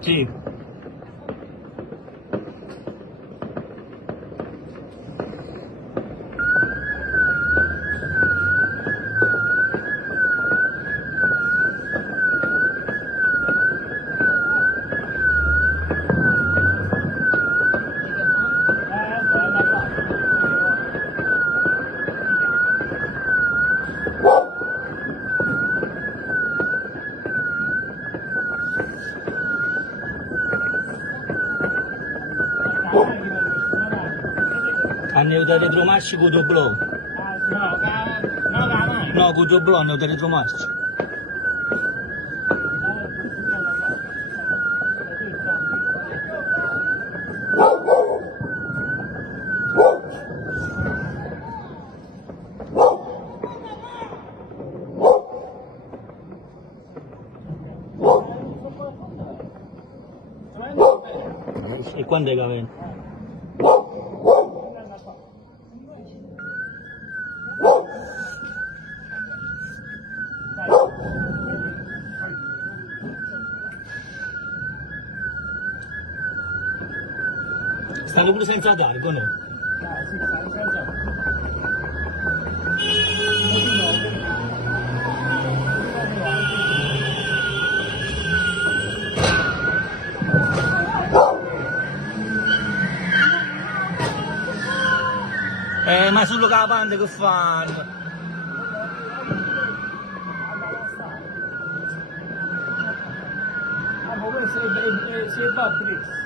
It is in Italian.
Sì. Hanno da retromarci con il blu. No, con il blu hanno da retromarci. E quando è che viene? Stanno pure senza targo, no? Sì, stanno senza. Ma solo la panda che fanno? Ah, ma questo è il Babris.